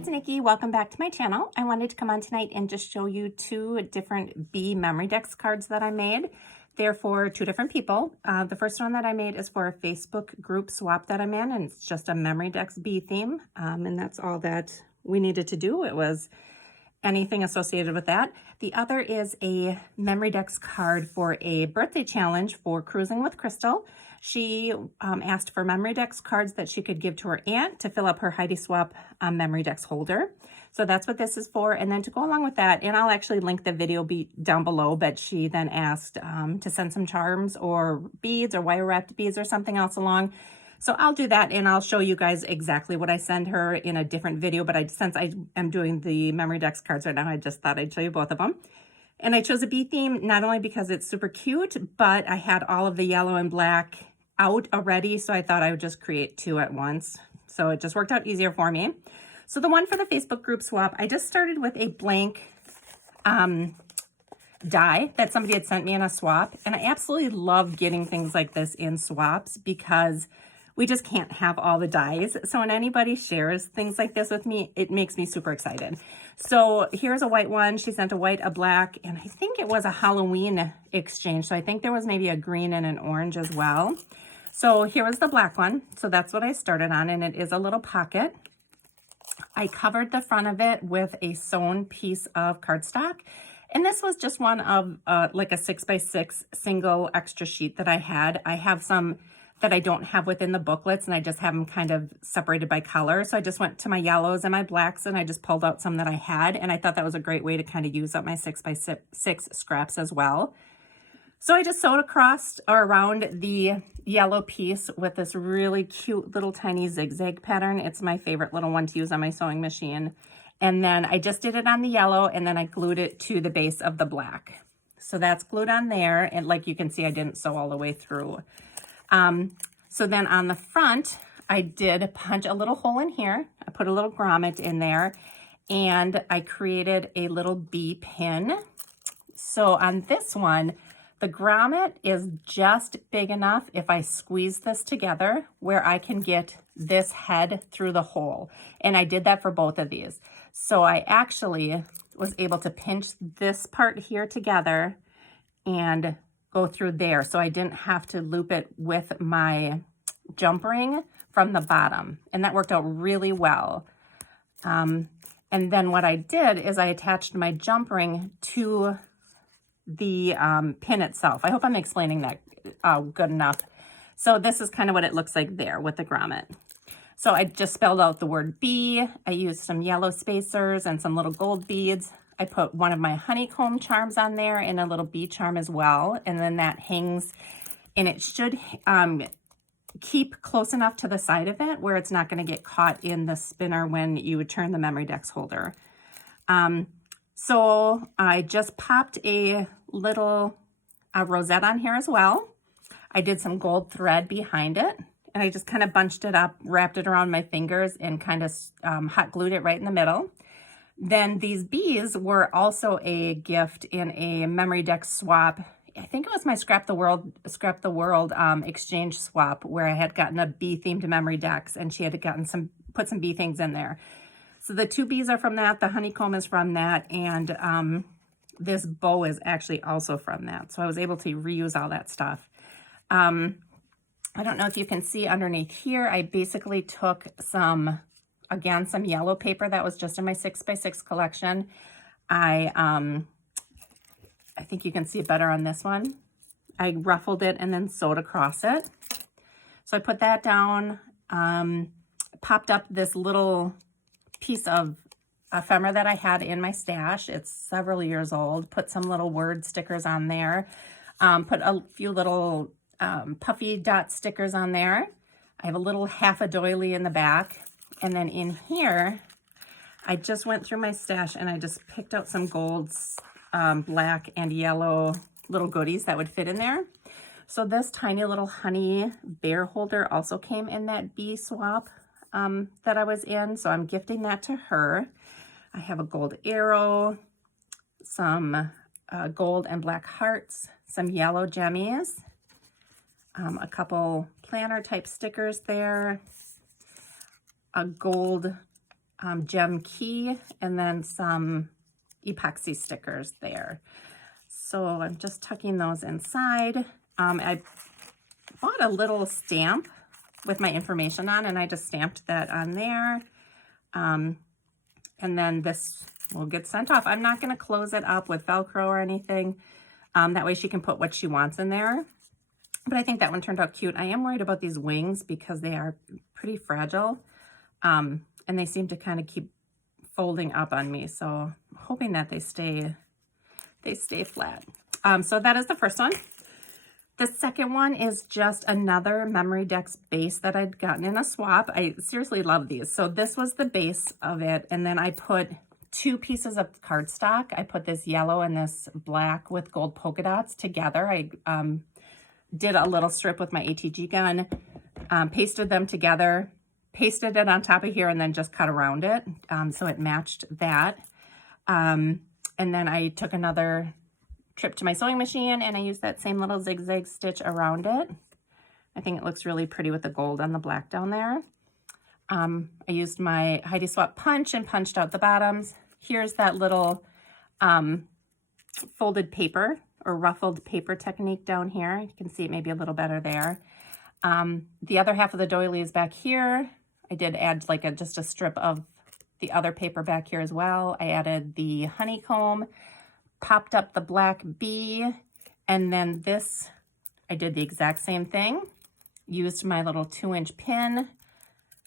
it's Nikki. Welcome back to my channel. I wanted to come on tonight and just show you two different bee Memorx cards that I made. They're for two different people. The first one that I made is for a Facebook group swap that I'm in, and it's just a Memorx bee theme. And that's all that we needed to do. It was anything associated with that. The other is a Memorx card for a birthday challenge for Cruising with Crystal. She asked for Memorx cards that she could give to her aunt to fill up her Heidi Swap Memorx holder. So that's what this is for. And then to go along with that, and I'll actually link the video down below, but she then asked to send some charms or beads or wire wrapped beads or something else along. So I'll do that, and I'll show you guys exactly what I send her in a different video, but since I am doing the Memorx cards right now, I just thought I'd show you both of them. And I chose a bee theme not only because it's super cute, but I had all of the yellow and black out already, so I thought I would just create two at once. So it just worked out easier for me. So the one for the Facebook group swap, I just started with a blank die that somebody had sent me in a swap, and I absolutely love getting things like this in swaps because we just can't have all the dies. So when anybody shares things like this with me, it makes me super excited. So here's a white one. She sent a white, a black, and I think it was a Halloween exchange. So I think there was maybe a green and an orange as well. So here was the black one. So that's what I started on, and it is a little pocket. I covered the front of it with a sewn piece of cardstock. And this was just one of like a 6x6 single extra sheet that I had. I have some that I don't have within the booklets, and I just have them kind of separated by color. So I just went to my yellows and my blacks, and I just pulled out some that I had, and I thought that was a great way to kind of use up my 6x6 scraps as well. So I just sewed across or around the yellow piece with this really cute little tiny zigzag pattern. It's my favorite little one to use on my sewing machine. And then I just did it on the yellow, and then I glued it to the base of the black. So that's glued on there, and like you can see, I didn't sew all the way through. So then on the front, I did punch a little hole in here. I put a little grommet in there, and I created a little bee pin. So on this one, the grommet is just big enough if I squeeze this together where I can get this head through the hole. And I did that for both of these. So I actually was able to pinch this part here together and go through there. So I didn't have to loop it with my jump ring from the bottom. And that worked out really well. And then what I did is I attached my jump ring to the pin itself. I hope I'm explaining that good enough. So this is kind of what it looks like there with the grommet. So I just spelled out the word bee. I used some yellow spacers and some little gold beads. I put one of my honeycomb charms on there and a little bee charm as well. And then that hangs, and it should keep close enough to the side of it where it's not going to get caught in the spinner when you would turn the Memorx holder. So I just popped a little rosette on here as well. I did some gold thread behind it, and I just kind of bunched it up, wrapped it around my fingers, and kind of hot glued it right in the middle. Then these bees were also a gift in a Memorx swap. I think it was my Scrap the World exchange swap where I had gotten a bee themed Memorx, and she had gotten put some bee things in there. So the two bees are from that, the honeycomb is from that, and this bow is actually also from that. So I was able to reuse all that stuff. I don't know if you can see underneath here, I basically took some yellow paper that was just in my 6x6 collection. I think you can see it better on this one. I ruffled it and then sewed across it. So I put that down, popped up this little piece of ephemera that I had in my stash. It's several years old. Put some little word stickers on there. Put a few little puffy dot stickers on there. I have a little half a doily in the back. And then in here, I just went through my stash and I just picked out some golds, black and yellow little goodies that would fit in there. So this tiny little honey bear holder also came in that bee swap that I was in. So I'm gifting that to her. I have a gold arrow, some gold and black hearts, some yellow gemmies, a couple planner type stickers there, a gold gem key, and then some epoxy stickers there. So I'm just tucking those inside. I bought a little stamp with my information on, and I just stamped that on there. And then this will get sent off. I'm not going to close it up with Velcro or anything. That way she can put what she wants in there. But I think that one turned out cute. I am worried about these wings because they are pretty fragile. And they seem to kind of keep folding up on me. So I'm hoping that they stay flat. So that is the first one. The second one is just another Memorx base that I'd gotten in a swap. I seriously love these. So this was the base of it. And then I put 2 pieces of cardstock. I put this yellow and this black with gold polka dots together. I did a little strip with my ATG gun, pasted them together, pasted it on top of here, and then just cut around it. So it matched that. And then I took another trip to my sewing machine and I used that same little zigzag stitch around it. I think it looks really pretty with the gold on the black down there. I used my Heidi Swap punch and punched out the bottoms. Here's that little folded paper or ruffled paper technique down here. You can see it maybe a little better there. The other half of the doily is back here. I did add like just a strip of the other paper back here as well. I added the honeycomb, popped up the black bee, and then this, I did the exact same thing. Used my little 2-inch pin.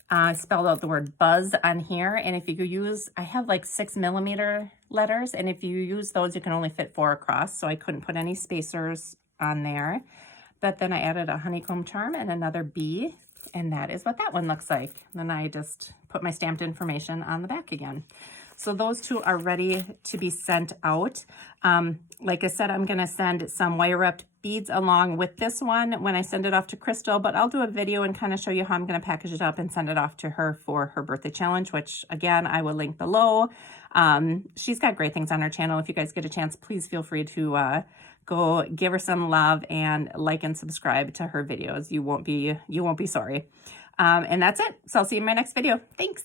I spelled out the word buzz on here, and if you use, I have like 6mm letters, and if you use those, you can only fit 4 across, so I couldn't put any spacers on there. But then I added a honeycomb charm and another bee, and that is what that one looks like. Then I just put my stamped information on the back again. So those 2 are ready to be sent out. Like I said, I'm going to send some wire wrapped beads along with this one when I send it off to Crystal, but I'll do a video and kind of show you how I'm going to package it up and send it off to her for her birthday challenge, which again, I will link below. She's got great things on her channel. If you guys get a chance, please feel free to go give her some love and like and subscribe to her videos. You won't be sorry. And that's it. So I'll see you in my next video. Thanks.